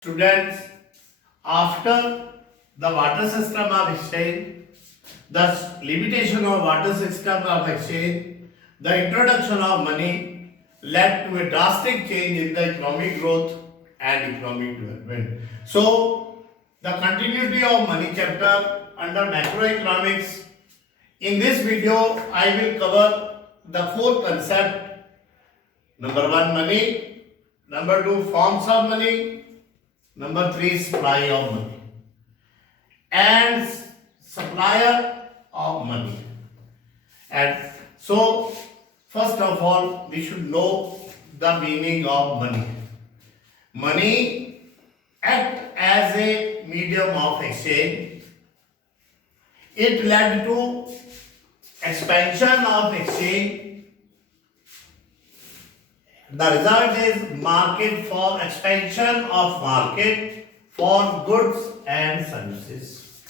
Students, after the water system of exchange, the limitation of water system of exchange, the introduction of money led to a drastic change in the economic growth and economic development. So, the continuity of money chapter under macroeconomics. In this video, I will cover the four concepts. Number one, money. Number two, forms of money. Number three, supply of money and supplier of money. And so, first of all, we should know the meaning of money. Money act as a medium of exchange. It led to expansion of exchange. The result is market for expansion of market for goods and services.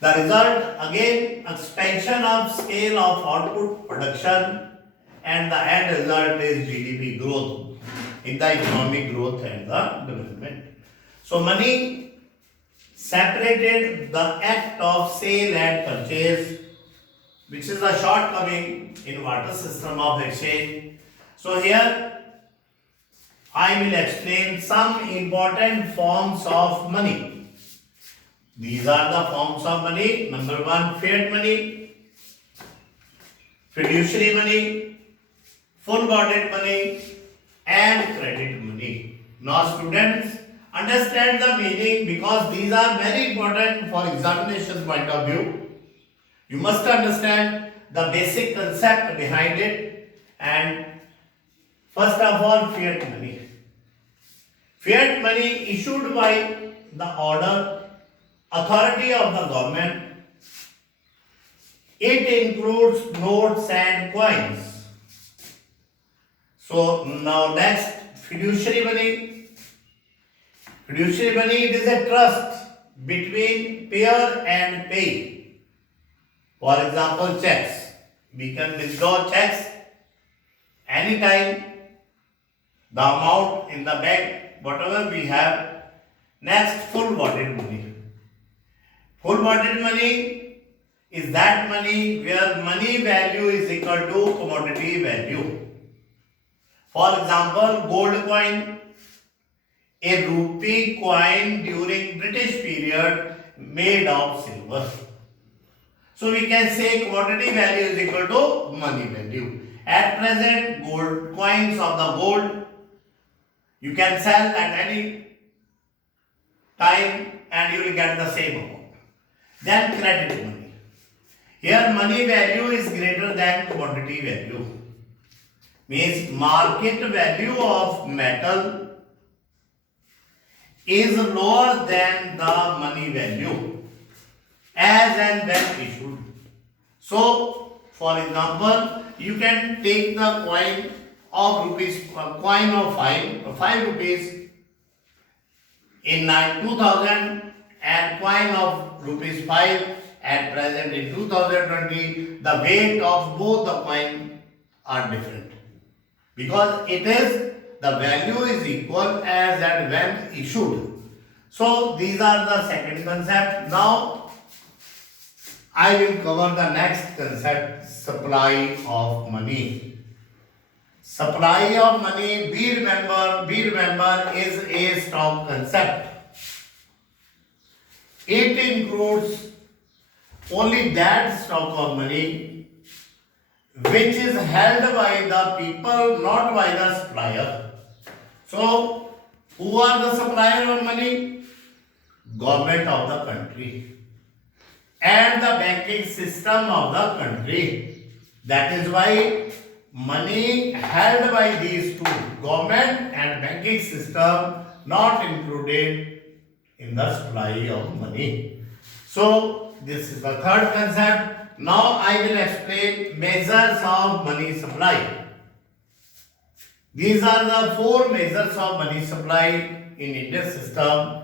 The result again expansion of scale of output production, and the end result is GDP growth in the economic growth and the development. So money separated the act of sale and purchase, which is a shortcoming in water system of exchange. So here I will explain some important forms of money. These are the forms of money. Number one, fiat money, fiduciary money, full-bodied money, and credit money. Now students, understand the meaning because these are very important for examination point of view. You must understand the basic concept behind it. And first of all, fiat money. Fiat money issued by the order, authority of the government. It includes notes and coins. So now next, fiduciary money. Fiduciary money, it is a trust between payer and pay. For example, checks. We can withdraw checks anytime. The amount in the bank, whatever we have. Next, full-bodied money. Full-bodied money is that money where money value is equal to commodity value. For example, gold coin, a rupee coin during British period made of silver. So we can say commodity value is equal to money value. At present, gold coins of the gold you can sell at any time and you will get the same amount. Then credit money. Here money value is greater than commodity value. Means market value of metal is lower than the money value as and when issued. So, for example, you can take the coin of rupees, coin of 5 rupees in 2000 and coin of rupees 5 at present in 2020. The weight of both the coin are different because it is the value is equal as and when issued. So these are the second concept. Now I will cover the next concept, supply of money. Supply of money, be remember is a strong concept. It includes only that stock of money which is held by the people, not by the supplier. So, who are the supplier of money? Government of the country and the banking system of the country. That is why money held by these two, government and banking system, not included in the supply of money. So this is the third concept. Now I will explain measures of money supply. These are the four measures of money supply in Indian system: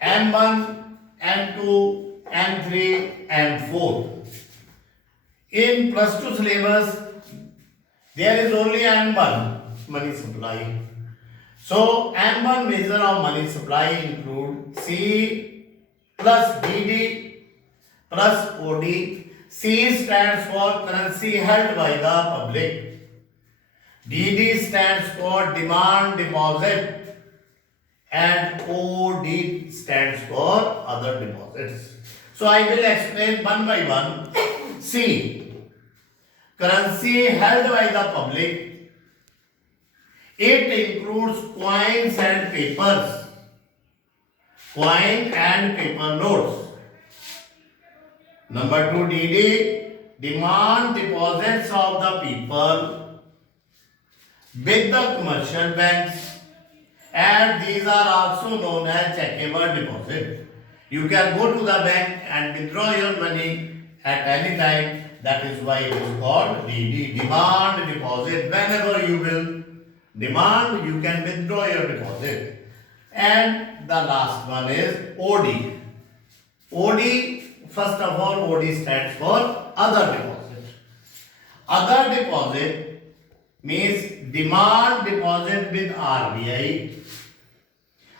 M1, M2, M3 and 4. In plus 2 syllabus there is only M1 money supply. So M1 measure of money supply include C plus DD plus OD. C stands for currency held by the public. DD stands for demand deposit and OD stands for other deposits. So I will explain one by one. C, currency held by the public. It includes coins and papers, coin and paper notes. Number 2, DD, demand deposits of the people with the commercial banks, and these are also known as checkable deposit. You can go to the bank and withdraw your money at any time. That is why it is called DD, demand deposit. Whenever you will demand, you can withdraw your deposit. And the last one is OD. OD, first of all, OD stands for other deposit. Other deposit means demand deposit with RBI.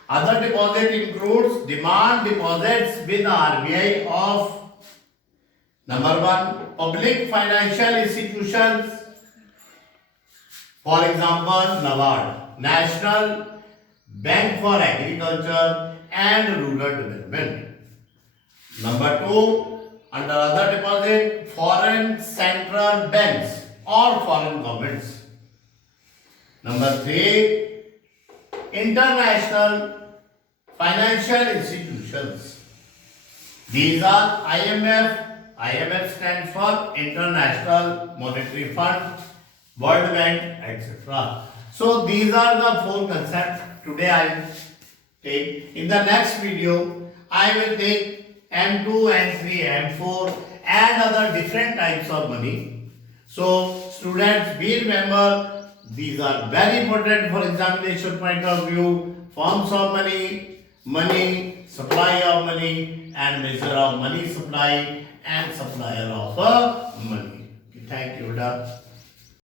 Other deposit includes demand deposits with RBI of number 1, public financial institutions. For example, NABARD, National Bank for Agriculture and Rural Development. Number 2, under other deposit, foreign central banks or foreign governments. Number 3, international financial institutions. These are IMF. IMF stands for International Monetary Fund, World Bank, etc. So these are the 4 concepts today I take. In the next video, I will take M2, M3, M4 and other different types of money. So students, be remember, these are very important for examination point of view. Forms of money, money, supply of money, and measure of money supply and supplier of money. Thank you, Dr.